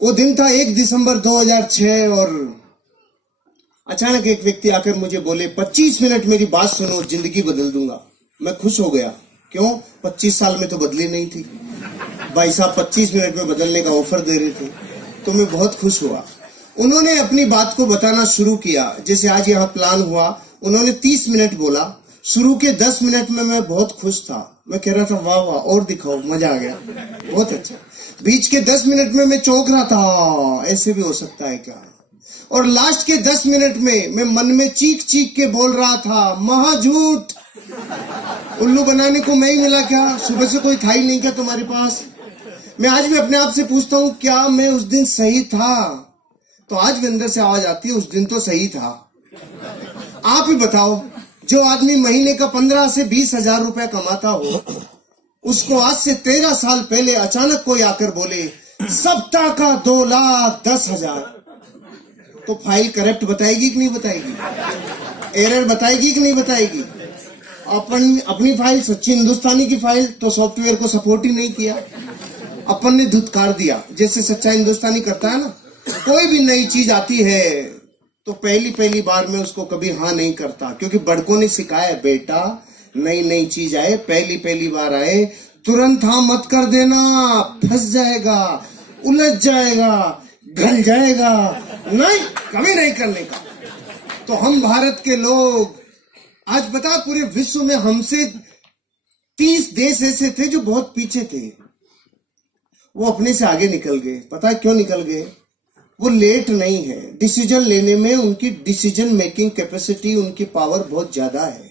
वो दिन था 1 दिसंबर 2006 और अचानक एक व्यक्ति आकर मुझे बोले 25 मिनट मेरी बात सुनो, जिंदगी बदल दूंगा। मैं खुश हो गया। क्यों? 25 साल में तो बदली नहीं थी। भाई साहब 25 मिनट में बदलने का ऑफर दे रहे थे, तो मैं बहुत खुश हुआ। उन्होंने अपनी बात को बताना शुरू किया। जैसे आज यहाँ प्लान हुआ, उन्होंने 30 मिनट बोला। शुरू के 10 मिनट में मैं बहुत खुश था। मैं कह रहा था वाह वाह और दिखाओ, मजा आ गया, बहुत अच्छा। बीच के 10 मिनट में मैं चौंक रहा था, ऐसे भी हो सकता है क्या। और लास्ट के 10 मिनट में मैं मन में चीख चीख के बोल रहा था महाझूठ, उल्लू बनाने को मैं ही मिला क्या? सुबह से कोई था ही नहीं क्या तुम्हारे पास? मैं आज भी अपने आप से पूछता हूँ क्या मैं उस दिन सही था? तो आज भी अंदर से आवाज आती है उस दिन तो सही था। आप ही बताओ, जो आदमी महीने का 15 से 20 हजार रुपए कमाता हो, उसको आज से 13 साल पहले अचानक कोई आकर बोले सप्ताह का 2,10,000, तो फाइल करप्ट बताएगी कि नहीं बताएगी? एरर बताएगी कि नहीं बताएगी? अपनी फाइल सच्ची हिंदुस्तानी की फाइल तो सॉफ्टवेयर को सपोर्ट ही नहीं किया, अपन ने धुतकार दिया। जैसे सच्चा हिंदुस्तानी करता है ना, कोई भी नई चीज आती है तो पहली बार में उसको कभी हाँ नहीं करता, क्योंकि बड़कों ने सिखाया बेटा नई चीज आए, पहली बार आए तुरंत हाँ मत कर देना, फंस जाएगा, उलझ जाएगा, गल जाएगा, नहीं कभी नहीं करने का। तो हम भारत के लोग आज बता पूरे विश्व में हमसे 30 देश ऐसे थे जो बहुत पीछे थे, वो अपने से आगे निकल गए। पता है क्यों निकल गए? वो लेट नहीं है, डिसीजन लेने में उनकी डिसीजन मेकिंग कैपेसिटी, उनकी पावर बहुत ज्यादा है।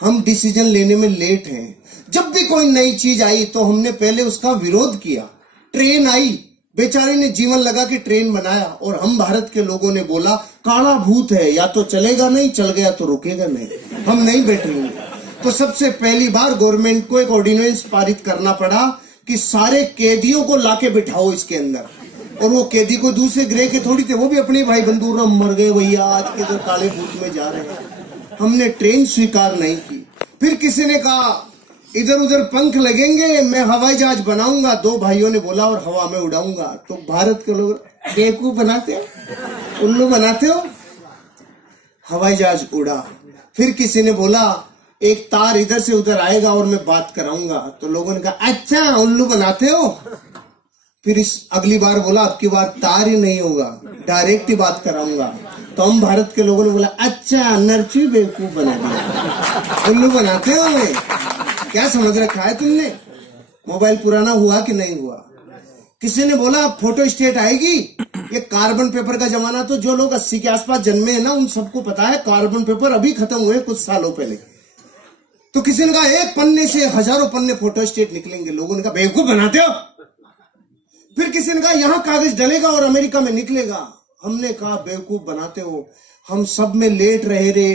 हम डिसीजन लेने में लेट हैं। जब भी कोई नई चीज आई तो हमने पहले उसका विरोध किया। ट्रेन आई, बेचारे ने जीवन लगा के ट्रेन बनाया, और हम भारत के लोगों ने बोला काला भूत है, या तो चलेगा नहीं, चल गया तो रुकेगा नहीं, हम नहीं बैठेंगे। तो सबसे पहली बार गवर्नमेंट को एक ऑर्डिनेंस पारित करना पड़ा कि सारे कैदियों को लाके बिठाओ इसके अंदर। और वो कैदी को दूसरे ग्रह के थोड़ी थे, वो भी अपने भाई बंधु मर गए भैया, आज के तो काले भूत में जा रहे हैं। हमने ट्रेन स्वीकार नहीं की। फिर किसी ने कहा इधर उधर पंख लगेंगे, मैं हवाई जहाज बनाऊंगा। 2 भाइयों ने बोला और हवा में उड़ाऊंगा। तो भारत के लोग बेवकूफ बनाते हो, उल्लू बनाते हो, हवाई जहाज उड़ा। फिर किसी ने बोला एक तार इधर से उधर आएगा और मैं बात कराऊंगा। तो लोगों ने कहा अच्छा उल्लू बनाते हो। फिर इस अगली बार बोला अब की बार तार ही नहीं होगा, डायरेक्ट ही बात कराऊंगा। तो हम भारत के लोगों ने बोला अच्छा नरची बेवकूफ बना दिया, उल्लू बनाते हो हमें, क्या समझ रखा है तुमने? मोबाइल पुराना हुआ कि नहीं हुआ? किसी ने बोला फोटो स्टेट आएगी। ये कार्बन पेपर का जमाना, तो जो लोग 80 के आसपास जन्मे हैं ना, उन सबको पता है कार्बन पेपर अभी खत्म हुए कुछ सालों पहले। तो किसी ने कहा एक पन्ने से हजारों पन्ने फोटो स्टेट निकलेंगे। लोगों ने कहा बेवकूफ बनाते हो। फिर किसी ने कहा यहाँ कागज डलेगा और अमेरिका में निकलेगा। हमने कहा बेवकूफ बनाते हो, हम सब में लेट रहे रे।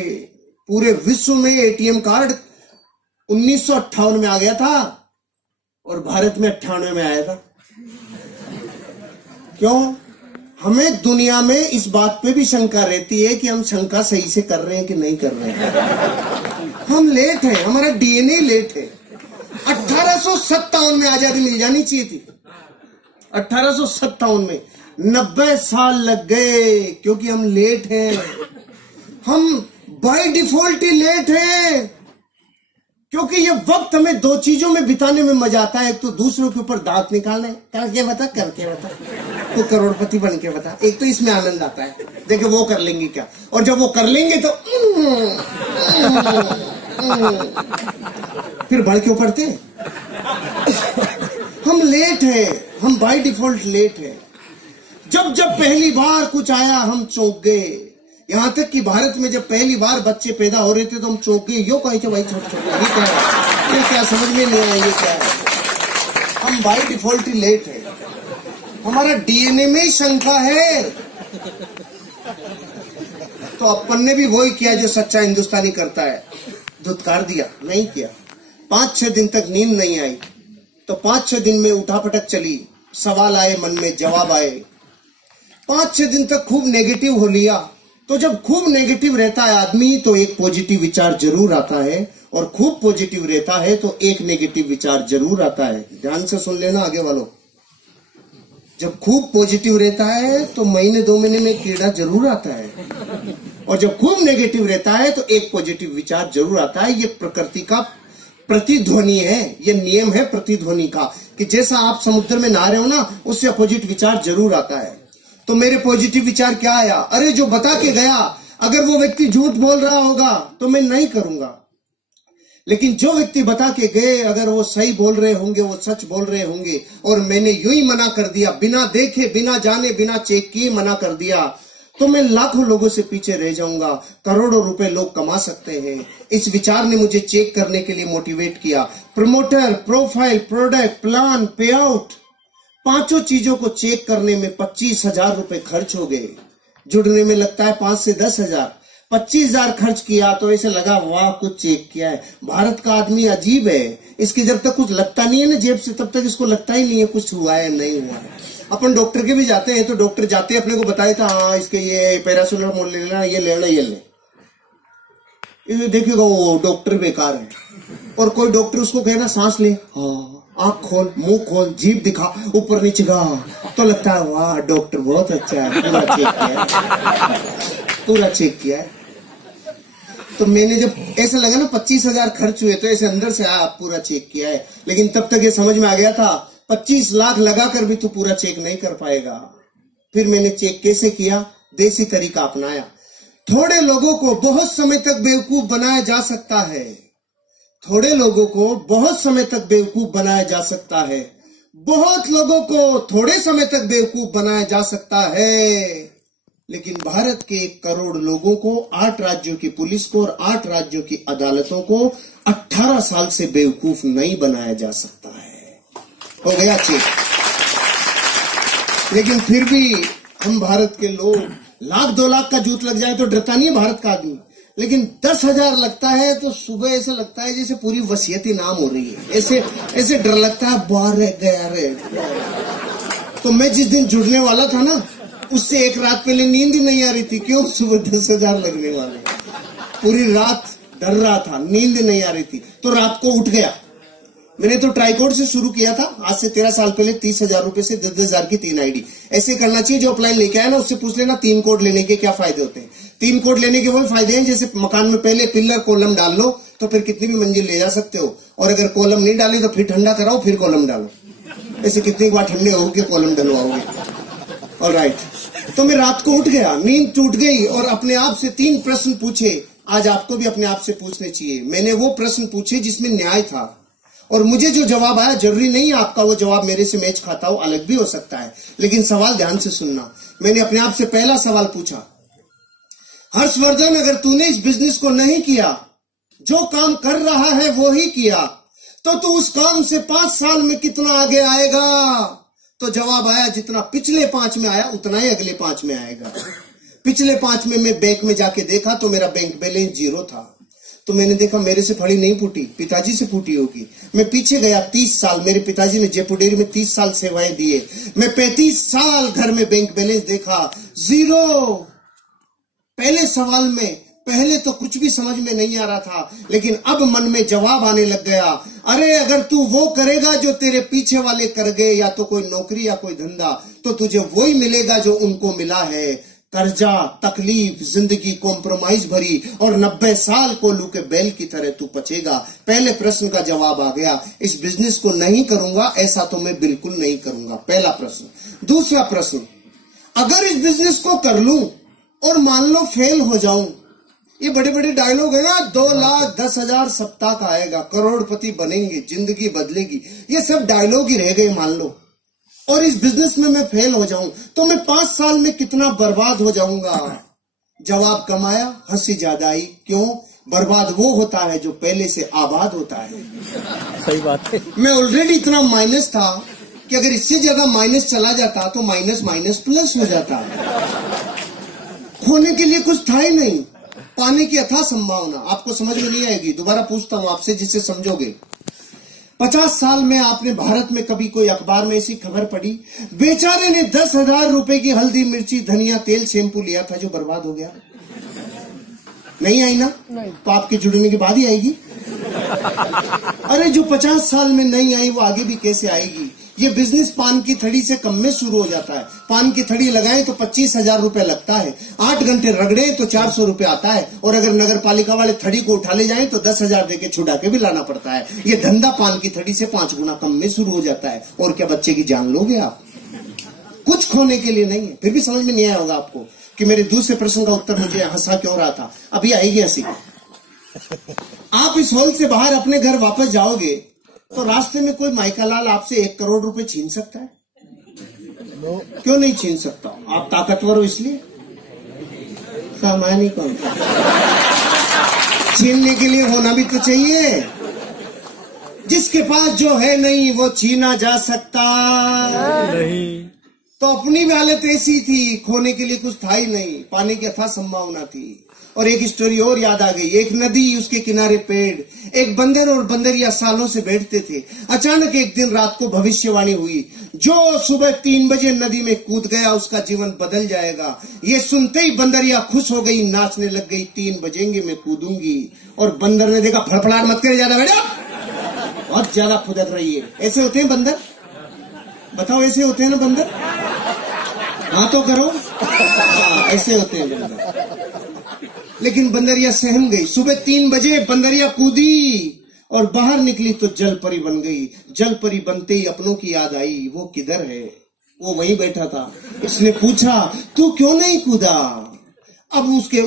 पूरे विश्व में एटीएम कार्ड 1958 में आ गया था और भारत में 98 में आया था। क्यों? हमें दुनिया में इस बात पे भी शंका रहती है कि हम शंका सही से कर रहे हैं कि नहीं कर रहे हैं। हम लेट हैं, हमारा डीएनए लेट है। 1857 में आजादी मिल जानी चाहिए थी। 1857 में 90 साल लग गए, क्योंकि हम लेट हैं। हम बाय डिफॉल्ट ही लेट हैं, क्योंकि ये वक्त हमें 2 चीजों में बिताने में मजा आता है। एक तो दूसरों के ऊपर दांत निकालना है, करके बता तो करोड़पति बन के बता। एक तो इसमें आनंद आता है, देखे वो कर लेंगे क्या, और जब वो कर लेंगे तो फिर बढ़ के ऊपरते। हम लेट हैं, हम बाय डिफॉल्ट लेट हैं। जब पहली बार कुछ आया हम चौंक गए। यहाँ तक कि भारत में जब पहली बार बच्चे पैदा हो रहे थे तो हम चौंक गए। यो कहे भाई छोटे ये क्या समझ में नहीं आया, ये क्या है? हम बाय डिफॉल्ट ही लेट है, हमारा डीएनए में शंका है। तो अपन ने भी वही किया जो सच्चा हिंदुस्तानी करता है, धुतकार दिया, नहीं किया। 5-6 दिन तक नींद नहीं आई, तो 5-6 दिन में उठापटक चली, सवाल आए मन में, जवाब आए। 5-6 दिन तक खूब नेगेटिव हो लिया। तो जब खूब नेगेटिव रहता है आदमी तो एक पॉजिटिव विचार जरूर आता है, और खूब पॉजिटिव रहता है तो एक नेगेटिव विचार जरूर आता है। ध्यान से सुन लेना आगे वालों। जब खूब पॉजिटिव रहता है तो महीने 2 महीने में कीड़ा जरूर आता है, और जब खूब नेगेटिव रहता है तो एक पॉजिटिव विचार जरूर आता है। ये प्रकृति का प्रतिध्वनि है, ये नियम है प्रतिध्वनि का, कि जैसा आप समुद्र में नहा रहे हो ना, उससे अपोजिट विचार जरूर आता है। तो मेरे पॉजिटिव विचार क्या आया? अरे जो बता के गया, अगर वो व्यक्ति झूठ बोल रहा होगा तो मैं नहीं करूंगा, लेकिन जो व्यक्ति बता के गए अगर वो सही बोल रहे होंगे, वो सच बोल रहे होंगे, और मैंने यूं ही मना कर दिया, बिना देखे, बिना जाने, बिना चेक किए मना कर दिया, तो मैं लाखों लोगों से पीछे रह जाऊंगा। करोड़ों रुपए लोग कमा सकते हैं। इस विचार ने मुझे चेक करने के लिए मोटिवेट किया। प्रमोटर, प्रोफाइल, प्रोडक्ट, प्लान, पे आउट, 5 चीजों को चेक करने में 25,000 रुपए खर्च हो गए। जुड़ने में लगता है 5 से 10,000। 25,000 खर्च किया तो ऐसे लगा वाह कुछ चेक किया है। भारत का आदमी अजीब है, इसकी जब तक कुछ लगता नहीं है ना जेब से, तब तक इसको लगता ही नहीं है कुछ हुआ है नहीं हुआ है। अपन डॉक्टर के भी जाते हैं तो डॉक्टर जाते अपने को बताए था, हाँ इसके ये पैरासिटामोल ले लेना, ये लेना, ये ले, देखिएगा वो डॉक्टर बेकार है। और कोई डॉक्टर उसको कहना सांस ले, हाँ आंख खोल, मुंह खोल, जीभ दिखा, ऊपर नीचे गा, तो लगता है वाह डॉक्टर बहुत अच्छा है, पूरा चेक किया है, पूरा चेक किया है। तो मैंने जब ऐसा लगा ना 25,000 खर्च हुए, तो ऐसे अंदर से आया पूरा चेक किया है। लेकिन तब तक ये समझ में आ गया था 25 लाख लगाकर भी तू पूरा चेक नहीं कर पाएगा। फिर मैंने चेक कैसे किया? देसी तरीका अपनाया। थोड़े लोगों को बहुत समय तक बेवकूफ बनाया जा सकता है, थोड़े लोगों को बहुत समय तक बेवकूफ बनाया जा सकता है, बहुत लोगों को थोड़े समय तक बेवकूफ बनाया जा सकता है, लेकिन भारत के 1 करोड़ लोगों को, 8 राज्यों की पुलिस को और 8 राज्यों की अदालतों को 18 साल से बेवकूफ नहीं बनाया जा सकता है। हो गया चेक। लेकिन फिर भी हम भारत के लोग, 1,00,000 2 लाख का जूत लग जाए तो डरता नहीं है भारत का आदमी, लेकिन 10,000 लगता है तो सुबह ऐसा लगता है जैसे पूरी वसीयत इनाम हो रही है, ऐसे डर लगता है बाहर रह गया रे। तो मैं जिस दिन जुड़ने वाला था ना, उससे 1 रात पहले नींद ही नहीं आ रही थी। क्यों? सुबह 10,000 लगने वाले, पूरी रात डर रहा था, नींद नहीं आ रही थी, तो रात को उठ गया। मैंने तो ट्राइकोड से शुरू किया था, आज से 13 साल पहले 30,000 रुपए से 10,000 की 3 आईडी। ऐसे करना चाहिए। जो अपलाइन लेके आया ना उससे पूछ लेना 3 कोड लेने के क्या फायदे होते हैं। 3 कोड लेने के वही फायदे हैं जैसे मकान में पहले पिलर कॉलम डाल लो तो फिर कितनी भी मंजिल ले जा सकते हो, और अगर कॉलम नहीं डाली तो फिर ठंडा कराओ फिर कॉलम डालो। ऐसे कितनी बार ठंडे होके कॉलम डलवाओगे। ऑलराइट, तो मैं रात को उठ गया, नींद टूट गई और अपने आप से 3 प्रश्न पूछे। आज आपको भी अपने आप से पूछने चाहिए। मैंने वो प्रश्न पूछे जिसमें न्याय था, और मुझे जो जवाब आया, जरूरी नहीं आपका वो जवाब मेरे से मैच खाता हो, अलग भी हो सकता है, लेकिन सवाल ध्यान से सुनना। मैंने अपने आप से पहला सवाल पूछा, हर्षवर्धन अगर तूने इस बिजनेस को नहीं किया, जो काम कर रहा है वो ही किया, तो तू उस काम से 5 साल में कितना आगे आएगा? तो जवाब आया जितना पिछले 5 में आया उतना ही अगले 5 में आएगा। पिछले 5 में मैं बैंक में जाके देखा तो मेरा बैंक बैलेंस 0 था। तो मैंने देखा मेरे से फड़ी नहीं फूटी, पिताजी से फूटी होगी। मैं पीछे गया 30 साल, मेरे पिताजी ने जयपुर डेयरी में 30 साल सेवाएं दिए। मैं 35 साल घर में बैंक बैलेंस देखा 0। पहले सवाल में पहले तो कुछ भी समझ में नहीं आ रहा था, लेकिन अब मन में जवाब आने लग गया। अरे अगर तू वो करेगा जो तेरे पीछे वाले कर गए, या तो कोई नौकरी या कोई धंधा, तो तुझे वही मिलेगा जो उनको मिला है। कर्जा, तकलीफ, जिंदगी कॉम्प्रोमाइज भरी, और 90 साल कोल्हू के बैल की तरह तू पचेगा। पहले प्रश्न का जवाब आ गया, इस बिजनेस को नहीं करूंगा, ऐसा तो मैं बिल्कुल नहीं करूंगा। पहला प्रश्न। दूसरा प्रश्न, अगर इस बिजनेस को कर लूं और मान लो फेल हो जाऊं, ये बड़े बड़े डायलॉग है ना, 2,10,000 सप्ताह का आएगा, करोड़पति बनेंगे, जिंदगी बदलेगी, ये सब डायलॉग ही रह गए मान लो। और इस बिजनेस में मैं फेल हो जाऊं तो मैं 5 साल में कितना बर्बाद हो जाऊंगा? जवाब कम आया, हंसी ज्यादा आई। क्यों? बर्बाद वो होता है जो पहले से आबाद होता है। सही बात है। मैं ऑलरेडी इतना माइनस था कि अगर इससे ज्यादा माइनस चला जाता तो माइनस माइनस प्लस हो जाता। खोने के लिए कुछ था ही नहीं, पाने की अथाह संभावना। आपको समझ में नहीं आएगी, दोबारा पूछता हूं आपसे जिससे समझोगे। 50 साल में आपने भारत में कभी कोई अखबार में ऐसी खबर पढ़ी, बेचारे ने 10,000 रुपए की हल्दी, मिर्ची, धनिया, तेल, शैम्पू लिया था जो बर्बाद हो गया? नहीं आई ना? नहीं। तो आपके जुड़ने के बाद ही आएगी। अरे जो 50 साल में नहीं आई वो आगे भी कैसे आएगी? ये बिजनेस पान की थड़ी से कम में शुरू हो जाता है। पान की थड़ी लगाएं तो 25,000 रुपए लगता है, 8 घंटे रगड़े तो 400 रुपए आता है, और अगर नगर पालिका वाले थड़ी को उठा ले जाएं तो 10,000 देके छुड़ा के भी लाना पड़ता है। ये धंधा पान की थड़ी से 5 गुना कम में शुरू हो जाता है। और क्या बच्चे की जान लोगे आप? कुछ खोने के लिए नहीं है। फिर भी समझ में नहीं आया होगा आपको कि मेरे दूसरे प्रश्न का उत्तर मुझे हंसा क्यों रहा था। अभी आएगी हंसी। आप इस हॉल से बाहर अपने घर वापस जाओगे तो रास्ते में कोई माइकालाल आपसे 1 करोड़ रुपए छीन सकता है? क्यों नहीं छीन सकता? आप ताकतवर हो इसलिए? सामान्य कौन? छीनने के लिए होना भी तो चाहिए। जिसके पास जो है नहीं वो छीना जा सकता नहीं। तो अपनी भी हालत ऐसी थी, खोने के लिए कुछ था ही नहीं, पाने की अथाह संभावना थी। और एक स्टोरी और याद आ गई। एक नदी, उसके किनारे पेड़, एक बंदर और बंदरिया सालों से बैठते थे। अचानक एक दिन रात को भविष्यवाणी हुई, जो सुबह 3 बजे नदी में कूद गया उसका जीवन बदल जाएगा। ये सुनते ही बंदरिया खुश हो गई, नाचने लग गई, 3 बजेंगे मैं कूदूंगी। और बंदर ने देखा, फड़फड़ाहट मत करे ज्यादा बेटा, बहुत ज्यादा फुदक रही है। ऐसे होते हैं बंदर? बताओ, ऐसे होते हैं ना बंदर? हाँ तो करो। ऐसे होते हैं बंदर। लेकिन बंदरिया सहम गई। सुबह 3 बजे बंदरिया कूदी और बाहर निकली तो जल परी बन गई। जल परी बनते ही अपनों की याद आई, वो किधर है? वो वहीं बैठा था। इसने पूछा, तू क्यों नहीं कूदा? अब उसके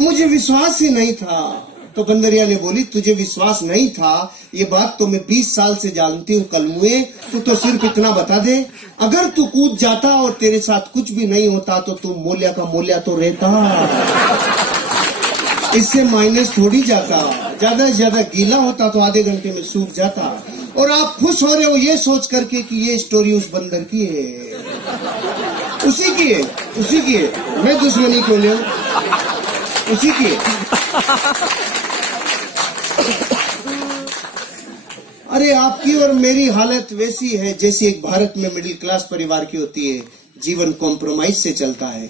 मुझे विश्वास ही नहीं था। तो बंदरिया ने बोली, तुझे विश्वास नहीं था, ये बात तो मैं 20 साल से जानती हूँ कलमुए। तू तो सिर्फ इतना बता दे, अगर तू कूद जाता और तेरे साथ कुछ भी नहीं होता तो तू मूल्य का मूल्य तो रहता, इससे माइनस थोड़ी जाता। ज्यादा से ज्यादा गीला होता तो आधे घंटे में सूख जाता। और आप खुश हो रहे हो ये सोच करके कि ये स्टोरी उस बंदर की है, उसी की है, उसी की है। मैं दुश्मनी क्यों ले, उसी की है। अरे आपकी और मेरी हालत वैसी है जैसी एक भारत में मिडिल क्लास परिवार की होती है। जीवन कॉम्प्रोमाइज से चलता है।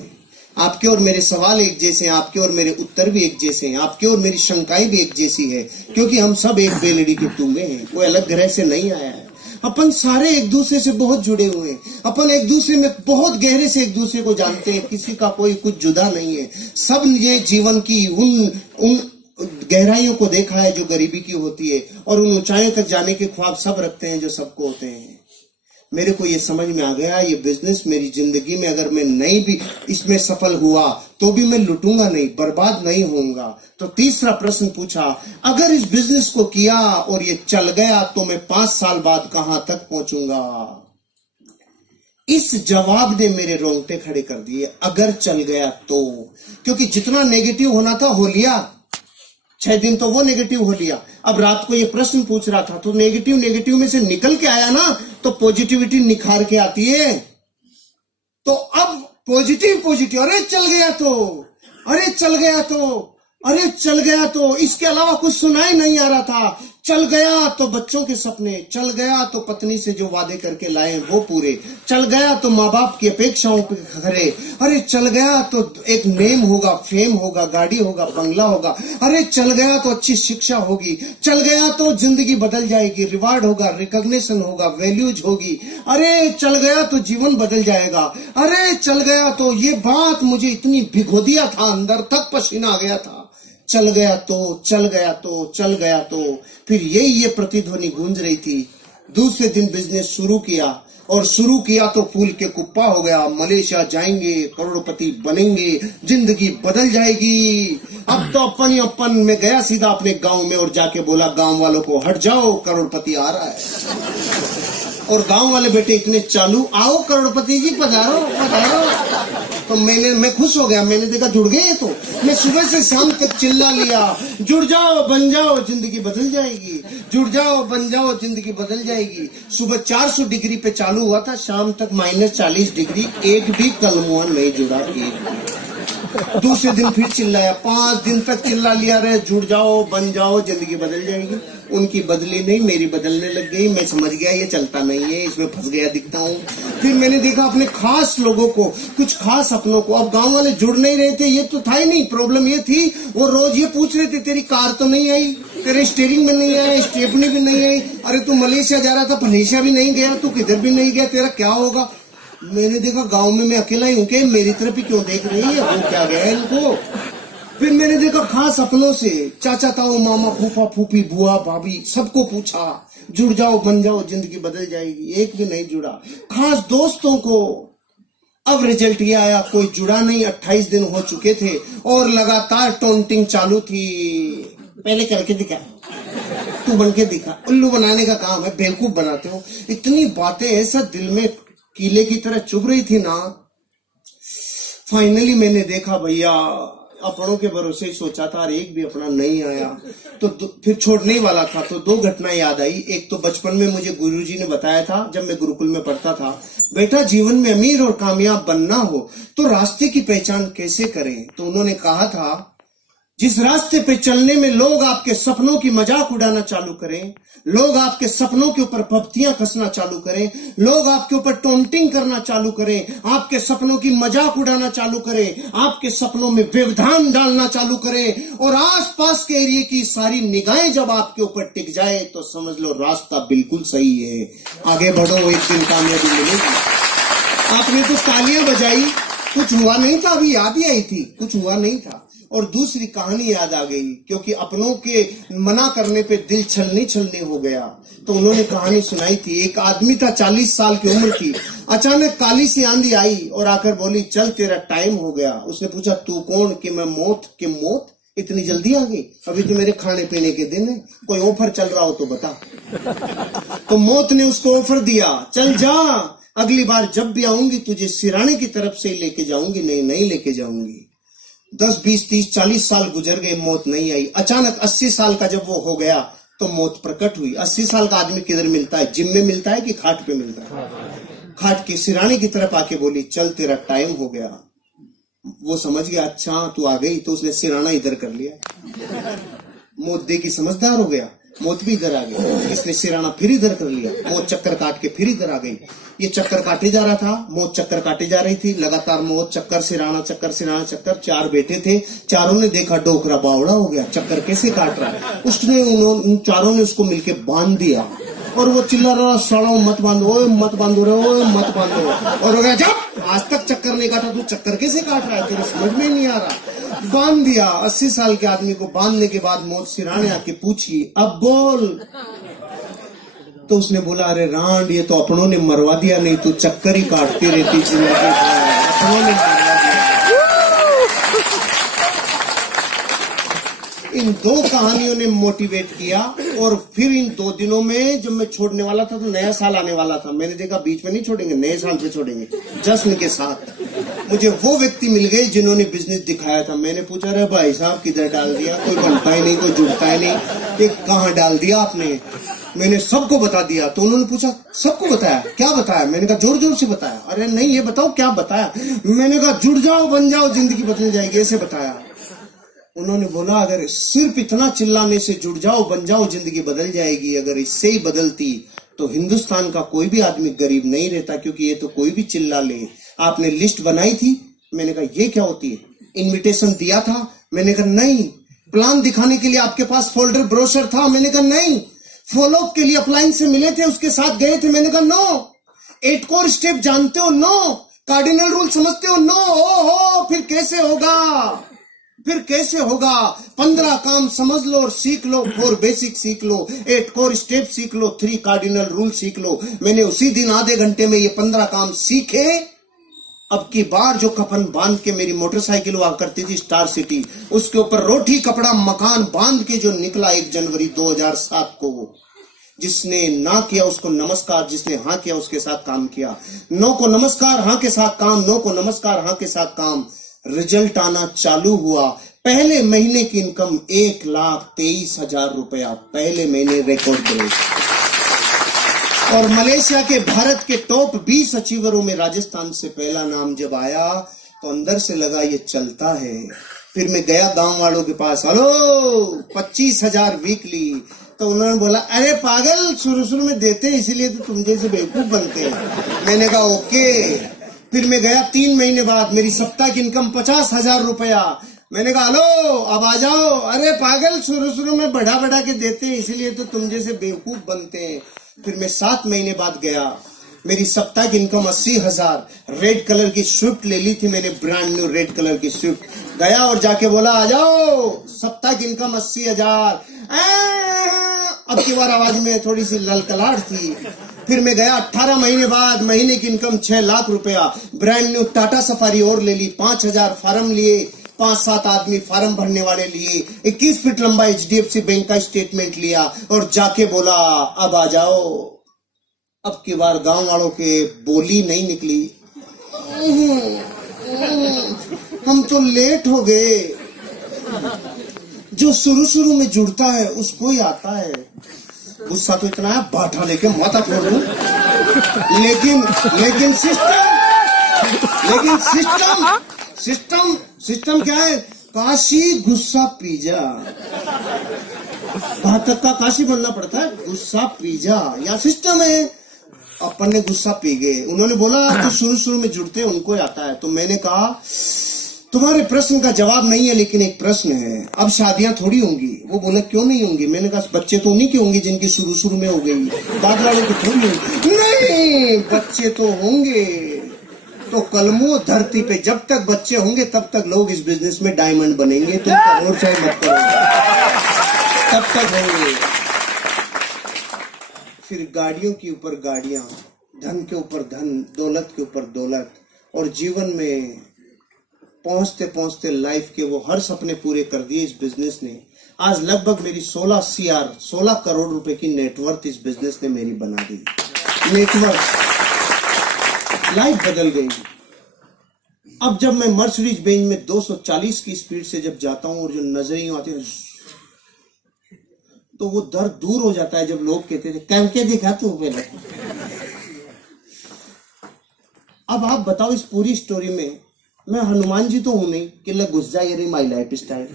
आपके और मेरे सवाल एक जैसे हैं, आपके और मेरे उत्तर भी एक जैसे हैं, आपके और मेरी शंकाएं भी एक जैसी है, क्योंकि हम सब एक बेलड़ी के टूंगे हैं। कोई अलग ग्रह से नहीं आया है। अपन सारे एक दूसरे से बहुत जुड़े हुए हैं। अपन एक दूसरे में बहुत गहरे से एक दूसरे को जानते हैं। किसी का कोई कुछ जुदा नहीं है। सब ये जीवन की उन गहराइयों को देखा है जो गरीबी की होती है, और उन ऊंचाइयों तक जाने के ख्वाब सब रखते हैं जो सबको होते हैं। मेरे को ये समझ में आ गया, ये बिजनेस मेरी जिंदगी में अगर मैं नहीं भी इसमें सफल हुआ तो भी मैं लुटूंगा नहीं, बर्बाद नहीं होऊंगा। तो तीसरा प्रश्न पूछा, अगर इस बिजनेस को किया और ये चल गया तो मैं 5 साल बाद कहां तक पहुंचूंगा? इस जवाब ने मेरे रोंगटे खड़े कर दिए। अगर चल गया तो, क्योंकि जितना नेगेटिव होना था हो लिया। 6 दिन तो वो नेगेटिव हो लिया। अब रात को ये प्रश्न पूछ रहा था तो नेगेटिव में से निकल के आया ना, तो पॉजिटिविटी निखार के आती है। तो अब पॉजिटिव, अरे चल गया तो, अरे चल गया तो, अरे चल गया तो, इसके अलावा कुछ सुनाई नहीं आ रहा था। चल गया तो बच्चों के सपने, चल गया तो पत्नी से जो वादे करके लाए वो पूरे, चल गया तो माँ बाप की अपेक्षाओं पे खरे, अरे चल गया तो एक नेम होगा, फेम होगा, गाड़ी होगा, बंगला होगा, अरे चल गया तो अच्छी शिक्षा होगी, चल गया तो जिंदगी बदल जाएगी, रिवार्ड होगा, रिकॉग्निशन होगा, वैल्यूज होगी, अरे चल गया तो जीवन बदल जाएगा, अरे चल गया तो ये बात मुझे इतनी भिगो दिया था, अंदर तक पसीना आ गया था। चल गया तो, चल गया तो, चल गया तो, फिर ये प्रतिध्वनि गूंज रही थी। दूसरे दिन बिजनेस शुरू किया, और शुरू किया तो फूल के कुप्पा हो गया। मलेशिया जाएंगे, करोड़पति बनेंगे, जिंदगी बदल जाएगी। अब तो अपन में गया सीधा अपने गांव में और जाके बोला गांव वालों को, हट जाओ करोड़पति आ रहा है। और गांव वाले बेटे इतने चालू, आओ करोड़पति जी पधारो पधारो। तो मैं खुश हो गया। मैंने देखा जुड़ गए। तो मैं सुबह से शाम तक चिल्ला लिया, जुड़ जाओ बन जाओ जिंदगी बदल जाएगी, जुड़ जाओ बन जाओ जिंदगी बदल जाएगी। सुबह 400 डिग्री पे चालू हुआ था, शाम तक -40 डिग्री, एक भी कलमुआ नहीं जुड़ा। दूसरे दिन फिर चिल्लाया, 5 दिन तक चिल्ला लिया रहे, जुड़ जाओ बन जाओ जिंदगी बदल जाएगी। उनकी बदली नहीं, मेरी बदलने लग गई। मैं समझ गया ये चलता नहीं है, इसमें फंस गया दिखता हूँ। फिर मैंने देखा अपने खास लोगों को, कुछ खास अपनों को। अब गांव वाले जुड़ नहीं रहे थे, ये तो था ही नहीं। प्रॉब्लम ये थी, वो रोज ये पूछ रहे थे तेरी कार तो नहीं आई, तेरे स्टीयरिंग में नहीं आया, स्टेपनी भी नहीं आई। अरे तू मलेशिया जा रहा था, मलेशिया भी नहीं गया, तू किधर भी नहीं गया, तेरा क्या होगा? मैंने देखा गांव में मैं अकेला ही हूं के मेरी तरफ ही क्यों देख रही है, वो क्या गया इनको। फिर मैंने देखा खास अपनों से, चाचा ताऊ, मामा, फूफा फूफी, बुआ भाभी, सबको पूछा जुड़ जाओ, बन जाओ, जिंदगी बदल जाएगी। एक भी नहीं जुड़ा। खास दोस्तों को, अब रिजल्ट ये आया, कोई जुड़ा नहीं। 28 दिन हो चुके थे और लगातार टॉन्टिंग चालू थी। पहले करके दिखा, तू बन के दिखा। उल्लू बनाने का काम है, बेवकूफ बनाते हो। इतनी बातें ऐसा दिल में कीले की तरह चुभ रही थी ना। फाइनली मैंने देखा भैया, अपनों के भरोसे ही सोचा था, एक भी अपना नहीं आया तो फिर छोड़ने ही वाला था। तो 2 घटना याद आई। एक तो बचपन में मुझे गुरुजी ने बताया था, जब मैं गुरुकुल में पढ़ता था, बेटा जीवन में अमीर और कामयाब बनना हो तो रास्ते की पहचान कैसे करें। तो उन्होंने कहा था, जिस रास्ते पे चलने में लोग आपके सपनों की मजाक उड़ाना चालू करें, लोग आपके सपनों के ऊपर पपतियां कसना चालू करें, लोग आपके ऊपर टॉन्टिंग करना चालू करें, आपके सपनों की मजाक उड़ाना चालू करें, आपके सपनों में व्यवधान डालना चालू करें और आसपास के एरिया की सारी निगाहें जब आपके ऊपर टिक जाए तो समझ लो रास्ता बिल्कुल सही है, आगे बढ़ो, एक दिन कामयाबी मिलेगी। आपने तो तालियां बजाई, कुछ हुआ नहीं था, अभी याद ही आई थी, कुछ हुआ नहीं था। और दूसरी कहानी याद आ गई, क्योंकि अपनों के मना करने पे दिल छलनी छलनी हो गया। तो उन्होंने कहानी सुनाई थी। एक आदमी था, 40 साल की उम्र की। अचानक काली सी आंधी आई और आकर बोली, चल तेरा टाइम हो गया। उसने पूछा, तू कौन? कि मैं मौत। कि मौत इतनी जल्दी आ गई? अभी तो मेरे खाने पीने के दिन है, कोई ऑफर चल रहा हो तो बता। तो मौत ने उसको ऑफर दिया, चल जा, अगली बार जब भी आऊंगी तुझे सिराने की तरफ से लेके जाऊंगी, नहीं लेके जाऊंगी। 10, 20, 30, 40 साल गुजर गए, मौत नहीं आई। अचानक 80 साल का जब वो हो गया तो मौत प्रकट हुई। 80 साल का आदमी किधर मिलता है? जिम में मिलता है कि खाट पे मिलता है? खाट के सिराने की तरफ आके बोली, चल तेरा टाइम हो गया। वो समझ गया, अच्छा तू आ गई। तो उसने सिराना इधर कर लिया। मौत देखी, समझदार हो गया, मौत भी इधर आ गई। इसने सिराना फिर इधर कर लिया, मौत चक्कर काट के फिर इधर आ गई। ये चक्कर काटे जा रहा था, मौत चक्कर काटे जा रही थी, लगातार मौत चक्कर सिराना चक्कर सिराना चक्कर। 4 बेटे थे, चारों ने देखा डोकरा बावड़ा हो गया, चक्कर कैसे काट रहा है। उसने उन चारों ने उसको मिलके बांध दिया और वो चिल्ला रहा, सड़ो मत बांधो, मत बांधो रे, मत बांधो। और हो गया, जब आज तक चक्कर नहीं काटा, तू चक्कर कैसे काट रहा है, तेरे समझ में नहीं आ रहा। बांध दिया। 80 साल के आदमी को बांधने के बाद मौत सिराने आके पूछी, अब बोल। तो उसने बोला, अरे रांड, ये तो अपनों ने मरवा दिया, नहीं तो चक्कर ही काटती रहती जिंदगी। अपनों ने मरवा दिया। इन 2 कहानियों ने मोटिवेट किया। और फिर इन 2 दिनों में जब मैं छोड़ने वाला था तो नया साल आने वाला था, मैंने देखा बीच में नहीं छोड़ेंगे, नए साल पे छोड़ेंगे, जश्न के साथ। मुझे वो व्यक्ति मिल गए जिन्होंने बिजनेस दिखाया था। मैंने पूछा, अरे भाई साहब किधर डाल दिया, कोई बनता ही नहीं, कोई जुड़ता ही नहीं, ये कहाँ डाल दिया आपने? मैंने सबको बता दिया। तो उन्होंने पूछा, सबको बताया? क्या बताया? मैंने कहा, जोर जोर से बताया। अरे नहीं, ये बताओ क्या बताया? मैंने कहा, जुड़ जाओ, बन जाओ, जिंदगी बदल जाएगी, ऐसे बताया। उन्होंने बोला, अगर सिर्फ इतना चिल्लाने से जुड़ जाओ, बन जाओ, जिंदगी बदल जाएगी, अगर इससे ही बदलती तो हिंदुस्तान का कोई भी आदमी गरीब नहीं रहता, क्योंकि ये तो कोई भी चिल्ला ले। आपने लिस्ट बनाई थी? मैंने कहा, ये क्या होती है? इनविटेशन दिया था? मैंने कहा नहीं। प्लान दिखाने के लिए आपके पास फोल्डर ब्रोशर था? मैंने कहा नहीं। फॉलो अप के लिए अप्लायंस से मिले थे, उसके साथ गए थे? मैंने कहा नो। 8 कोर स्टेप जानते हो? नो। कार्डिनल रूल समझते हो? नो। ओहो, फिर कैसे होगा? फिर कैसे होगा? 15 काम समझ लो और सीख लो। 4 बेसिक सीख लो, 8 कोर स्टेप सीख लो, 3 कार्डिनल रूल सीख लो। मैंने उसी दिन आधे घंटे में ये 15 काम सीखे। अब की बार जो कफन बांध के मेरी मोटरसाइकिल हुआ करती थी स्टार सिटी, उसके ऊपर रोटी कपड़ा मकान बांध के जो निकला 1 जनवरी 2007 को, जिसने ना किया उसको नमस्कार, जिसने हाँ किया उसके साथ काम किया। नो को नमस्कार, हाँ के साथ काम, नो को नमस्कार, हाँ के साथ काम। रिजल्ट आना चालू हुआ। पहले महीने की इनकम 1,23,000 रुपया, पहले महीने रिकॉर्ड ब्रेक। और मलेशिया के भारत के टॉप 20 अचीवरों में राजस्थान से पहला नाम जब आया तो अंदर से लगा ये चलता है। फिर मैं गया गांव वालों के पास, हेलो 25,000 वीकली। तो उन्होंने बोला, अरे पागल, शुरू में देते हैं इसीलिए तो तुम जैसे बेवकूफ बनते हैं। मैंने कहा ओके। फिर मैं गया 3 महीने बाद, मेरी सप्ताह की इनकम 50,000 रुपया। मैंने कहा हेलो अब आ जाओ। अरे पागल, शुरू शुरू में बढ़ा बढ़ा के देते हैं, इसीलिए तो तुम जैसे बेवकूफ बनते हैं। फिर मैं 7 महीने बाद गया, मेरी सप्ताह की इनकम 80,000। रेड कलर की स्विफ्ट ले ली थी मैंने, ब्रांड न्यू रेड कलर की स्विफ्ट। गया और जाके बोला आ जाओ, सप्ताह की इनकम 80,000। अब की बार आवाज में थोड़ी सी ललकलाहट थी। फिर मैं गया 18 महीने बाद, महीने की इनकम 6 लाख रुपया। ब्रांड न्यू टाटा सफारी और ले ली, 5,000 फार्म लिए, 5-7 आदमी फार्म भरने वाले लिए, 21 फीट लंबा HDFC बैंक का स्टेटमेंट लिया और जाके बोला अब आ जाओ। अब की बार गांव वालों के बोली नहीं निकली, हम तो लेट हो गए। जो शुरू शुरू में जुड़ता है उसको ही आता है। गुस्सा तो इतना है बाठा लेके माथा फोड़ दूं। लेकिन सिस्टम क्या है? काशी गुस्सा पीजा। घातक का काशी बनना पड़ता है, गुस्सा पीजा या सिस्टम है। अपन ने गुस्सा पी गए। उन्होंने बोला तो शुरू शुरू में जुड़ते हैं उनको आता है। तो मैंने कहा तुम्हारे प्रश्न का जवाब नहीं है, लेकिन एक प्रश्न है, अब शादियां थोड़ी होंगी। वो बोले क्यों नहीं होंगी? मैंने कहा बच्चे तो उन्हीं के होंगे जिनकी शुरू शुरू में हो गई, बाद वालों की थोड़ी होंगी। नहीं, बच्चे तो होंगे। तो कलमो धरती पे जब तक बच्चे होंगे तब तक लोग इस बिजनेस में डायमंड बनेंगे। तुम करोड़ चाहे मत करो, तब तक होंगे। फिर गाड़ियों के ऊपर गाड़ियां, धन के ऊपर धन, दौलत के ऊपर दौलत, और जीवन में पहुंचते पहुंचते लाइफ के वो हर सपने पूरे कर दिए इस बिजनेस ने। आज लगभग मेरी 16 करोड़ रुपए की नेटवर्थ इस बिजनेस ने मेरी बना दी। नेटवर्थ, लाइफ बदल गई। अब जब मैं मर्सिडीज बेंज में 240 की स्पीड से जब जाता हूं और जो नजरें आती हैं तो वो दर्द दूर हो जाता है। जब लोग कहते थे करके दिखा तू पहले। अब आप बताओ इस पूरी स्टोरी में मैं हनुमान जी तो हूं नहीं कि लग घुस जाए ये माई लाइफ स्टाइल।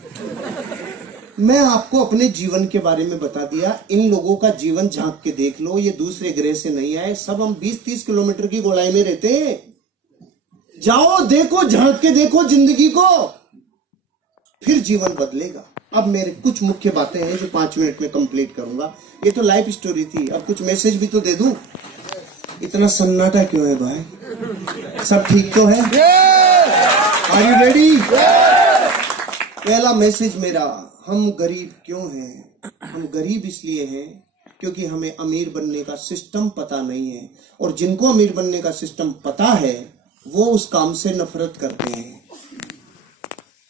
मैं आपको अपने जीवन के बारे में बता दिया। इन लोगों का जीवन झांक के देख लो, ये दूसरे ग्रह से नहीं आए। सब हम 20-30 किलोमीटर की गोलाई में रहते हैं। जाओ देखो, झांक के देखो जिंदगी को, फिर जीवन बदलेगा। अब मेरे कुछ मुख्य बातें हैं जो 5 मिनट में कंप्लीट करूंगा। ये तो लाइफ स्टोरी थी, अब कुछ मैसेज भी तो दे दूं। इतना सन्नाटा क्यों है भाई? सब ठीक तो है? Are you ready? पहला मैसेज मेरा, हम गरीब क्यों हैं? हम गरीब इसलिए हैं क्योंकि हमें अमीर बनने का सिस्टम पता नहीं है, और जिनको अमीर बनने का सिस्टम पता है वो उस काम से नफरत करते हैं।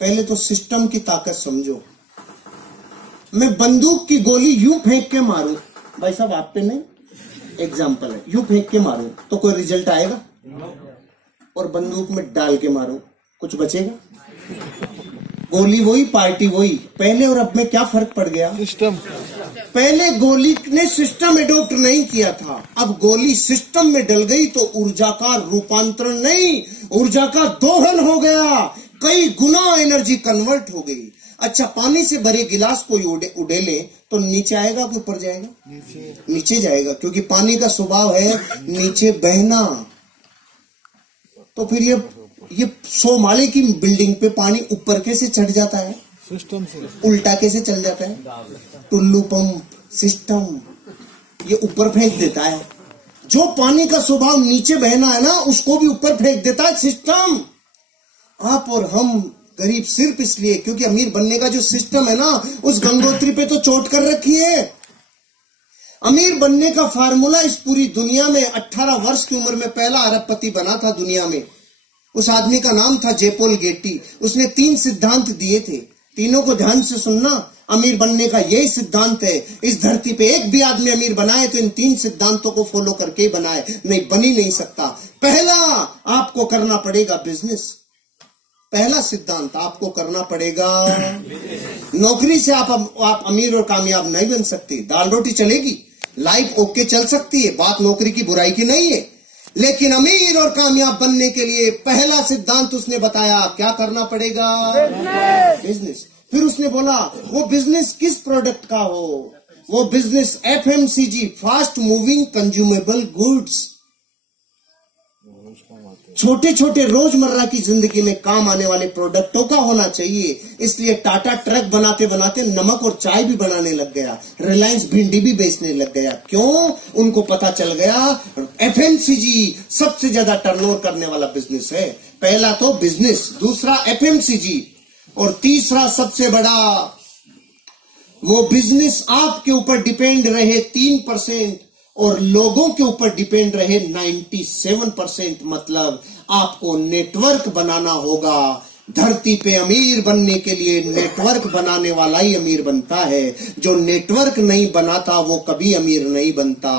पहले तो सिस्टम की ताकत समझो। मैं बंदूक की गोली यूं फेंक के मारूं, भाई साहब आप पे नहीं, एग्जाम्पल है, यूं फेंक के मारूं तो कोई रिजल्ट आएगा? और बंदूक में डाल के मारूं कुछ बचेगा? गोली वही, पार्टी वही। पहले और अब में क्या फर्क पड़ गया? सिस्टम। पहले गोली ने सिस्टम एडॉप्ट नहीं किया था, अब गोली सिस्टम में डल गई तो ऊर्जा का रूपांतरण नहीं, ऊर्जा का दोहन हो गया। कई गुना एनर्जी कन्वर्ट हो गई। अच्छा, पानी से भरे गिलास कोई उड़ेले तो नीचे आएगा कि ऊपर जाएगा? नीचे जाएगा, क्योंकि पानी का स्वभाव है नीचे बहना। तो फिर ये 100 माले की बिल्डिंग पे पानी ऊपर कैसे चढ़ जाता है? सिस्टम से। उल्टा कैसे चल जाता है? टुल्लू पंप सिस्टम, ये ऊपर फेंक देता है। जो पानी का स्वभाव नीचे बहना है ना, उसको भी ऊपर फेंक देता है सिस्टम। आप और हम गरीब सिर्फ इसलिए क्योंकि अमीर बनने का जो सिस्टम है ना, उस गंगोत्री पे तो चोट कर रखी है। अमीर बनने का फार्मूला इस पूरी दुनिया में 18 वर्ष की उम्र में पहला अरबपति बना था दुनिया में। उस आदमी का नाम था जेपोल गेटी। उसने 3 सिद्धांत दिए थे, तीनों को ध्यान से सुनना। अमीर बनने का यही सिद्धांत है। इस धरती पे एक भी आदमी अमीर बनाए तो इन 3 सिद्धांतों को फॉलो करके बनाए, नहीं बन ही नहीं सकता। पहला, आपको करना पड़ेगा बिजनेस। पहला सिद्धांत, आपको करना पड़ेगा। नौकरी से आप अमीर और कामयाब नहीं बन सकते। दाल रोटी चलेगी, लाइफ ओके चल सकती है, बात नौकरी की बुराई की नहीं है, लेकिन अमीर और कामयाब बनने के लिए पहला सिद्धांत उसने बताया, क्या करना पड़ेगा? बिजनेस। फिर उसने बोला वो बिजनेस किस प्रोडक्ट का हो? वो business FMCG, fast moving consumable goods. छोटे छोटे रोजमर्रा की जिंदगी में काम आने वाले प्रोडक्टों का होना चाहिए। इसलिए टाटा ट्रक बनाते बनाते नमक और चाय भी बनाने लग गया, रिलायंस भिंडी भी बेचने लग गया। क्यों? उनको पता चल गया एफएमसीजी सबसे ज्यादा टर्नओवर करने वाला बिजनेस है। पहला तो बिजनेस, दूसरा एफएमसीजी, और तीसरा सबसे बड़ा वो बिजनेस आपके ऊपर डिपेंड रहे 3% और लोगों के ऊपर डिपेंड रहे 97%। मतलब आपको नेटवर्क बनाना होगा। धरती पे अमीर बनने के लिए नेटवर्क बनाने वाला ही अमीर बनता है। जो नेटवर्क नहीं बनाता वो कभी अमीर नहीं बनता।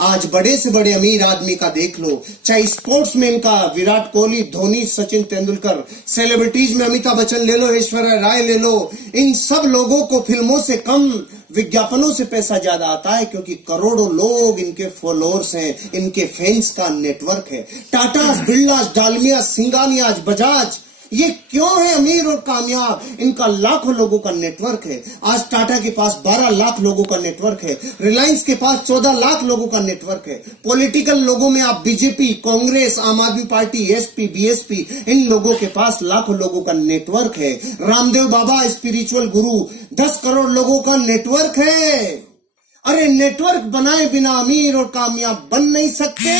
आज बड़े से बड़े अमीर आदमी का देख लो, चाहे स्पोर्ट्समैन का विराट कोहली, धोनी, सचिन तेंदुलकर, सेलिब्रिटीज में अमिताभ बच्चन ले लो, ऐश्वर्या राय ले लो, इन सब लोगों को फिल्मों से कम विज्ञापनों से पैसा ज्यादा आता है, क्योंकि करोड़ों लोग इनके फॉलोअर्स हैं, इनके फैंस का नेटवर्क है। टाटा, बिरला, डालमिया, सिंगानिया, बजाज, ये क्यों है अमीर और कामयाब? इनका लाखों लोगों का नेटवर्क है। आज टाटा के पास 12 लाख लोगों का नेटवर्क है, रिलायंस के पास 14 लाख लोगों का नेटवर्क है। पॉलिटिकल लोगों में आप बीजेपी, कांग्रेस, आम आदमी पार्टी, एसपी, बीएसपी, इन लोगों के पास लाखों लोगों का नेटवर्क है। रामदेव बाबा स्पिरिचुअल गुरु, 10 करोड़ लोगों का नेटवर्क है। अरे नेटवर्क बनाए बिना अमीर और कामयाब बन नहीं सकते।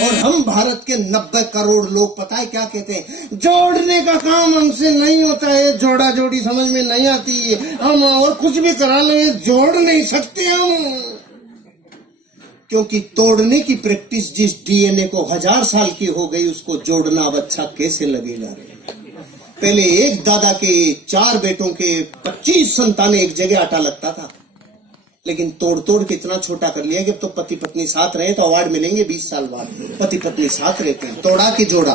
और हम भारत के 90 करोड़ लोग पता है क्या कहते हैं? जोड़ने का काम हमसे नहीं होता है, जोड़ा जोड़ी समझ में नहीं आती है, हम और कुछ भी करा लेंगे, जोड़ नहीं सकते हम। क्योंकि तोड़ने की प्रैक्टिस जिस डीएनए को 1000 साल की हो गई, उसको जोड़ना अब अच्छा कैसे लगेगा? पहले एक दादा के 4 बेटों के 25 संतानें एक जगह आटा लगता था, लेकिन तोड़ तोड़ के इतना छोटा कर लिया कि अब तो पति पत्नी साथ रहे तो अवार्ड मिलेंगे 20 साल बाद। पति पत्नी साथ रहते हैं, तोड़ा की जोड़ा,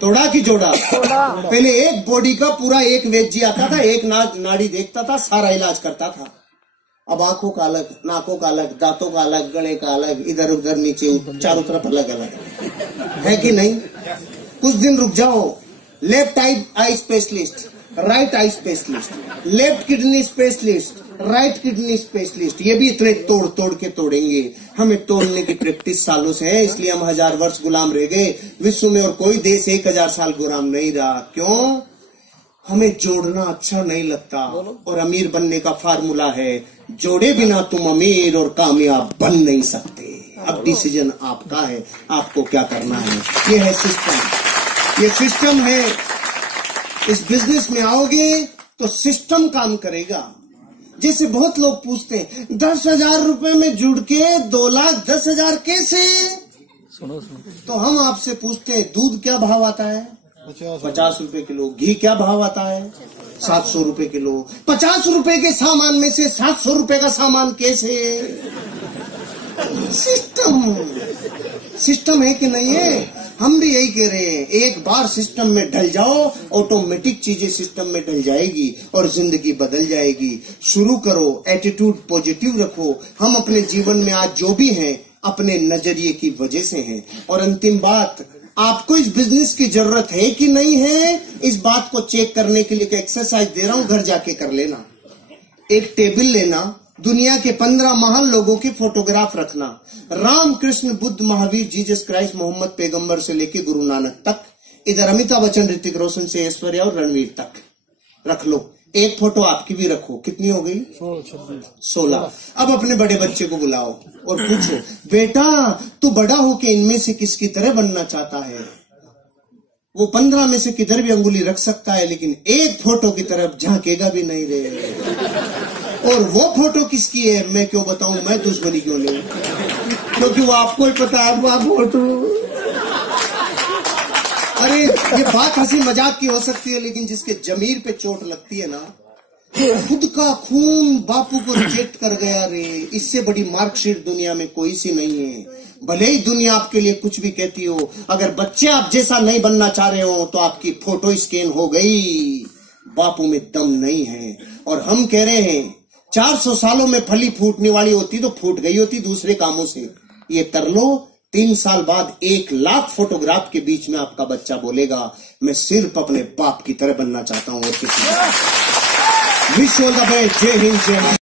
तोड़ा की जोड़ा। पहले एक बॉडी का पूरा एक वेद जी आता था, एक नाड़ी देखता था, सारा इलाज करता था। अब आंखों का अलग, नाकों का अलग, दांतों का अलग, गले का अलग, इधर उधर नीचे चारों तरफ अलग अलग है कि नहीं? कुछ दिन रुक जाओ। Left eye specialist, right eye specialist, left kidney specialist, right kidney specialist, ये भी इतने तोड़ तोड़ के तोड़ेंगे। हमें तोड़ने की प्रैक्टिस सालों से है, इसलिए हम 1000 वर्ष गुलाम रह गए। विश्व में और कोई देश 1000 साल गुलाम नहीं रहा। क्यों? हमें जोड़ना अच्छा नहीं लगता। और अमीर बनने का फार्मूला है, जोड़े बिना तुम अमीर और कामयाब बन नहीं सकते। अब डिसीजन आपका है, आपको क्या करना है। ये है सिस्टम, ये सिस्टम है। इस बिजनेस में आओगे तो सिस्टम काम करेगा। जैसे बहुत लोग पूछते हैं 10,000 रुपए में जुड़ के 2,10,000 कैसे? सुनो। तो हम आपसे पूछते हैं दूध क्या भाव आता है? 50 रुपए किलो। घी क्या भाव आता है? 700 रुपए किलो। 50 रुपए के सामान में से 700 रुपए का सामान कैसे? सिस्टम है कि नहीं है? हम भी यही कह रहे हैं, एक बार सिस्टम में ढल जाओ, ऑटोमेटिक चीजें सिस्टम में ढल जाएगी और जिंदगी बदल जाएगी। शुरू करो, एटीट्यूड पॉजिटिव रखो। हम अपने जीवन में आज जो भी हैं अपने नजरिए की वजह से हैं। और अंतिम बात, आपको इस बिजनेस की जरूरत है कि नहीं है, इस बात को चेक करने के लिए एक्सरसाइज दे रहा हूं, घर जाके कर लेना। एक टेबल लेना, दुनिया के 15 महान लोगों की फोटोग्राफ रखना, राम, कृष्ण, बुद्ध, महावीर, जीसस क्राइस्ट, मोहम्मद पैगंबर से लेके गुरु नानक तक, इधर अमिताभ बच्चन, ऋतिक रोशन से ऐश्वर्या और रणवीर तक रख लो। एक फोटो आपकी भी रखो। कितनी हो गई? 16। अब अपने बड़े बच्चे को बुलाओ और पूछो, बेटा तू बड़ा होके इनमें से किसकी तरह बनना चाहता है? वो 15 में से किधर भी अंगुली रख सकता है, लेकिन एक फोटो की तरफ झांकेगा भी नहीं रे। और वो फोटो किसकी है मैं क्यों बताऊं, मैं दुश्मनी क्यों लूं? क्योंकि वो आपको ही पता है वो फोटो। अरे ये बात हंसी मजाक की हो सकती है, लेकिन जिसके जमीर पे चोट लगती है ना, खुद का खून बापू को रिजेक्ट कर गया रे, इससे बड़ी मार्कशीट दुनिया में कोई सी नहीं है। भले ही दुनिया आपके लिए कुछ भी कहती हो, अगर बच्चे आप जैसा नहीं बनना चाह रहे हो तो आपकी फोटो स्कैन हो गई। बापू में दम नहीं है। और हम कह रहे हैं 400 सालों में फली फूटने वाली होती तो फूट गई होती दूसरे कामों से। ये कर लो, 3 साल बाद 1 लाख फोटोग्राफ के बीच में आपका बच्चा बोलेगा मैं सिर्फ अपने बाप की तरह बनना चाहता हूं और किसी। विश्व जय हिंद, जय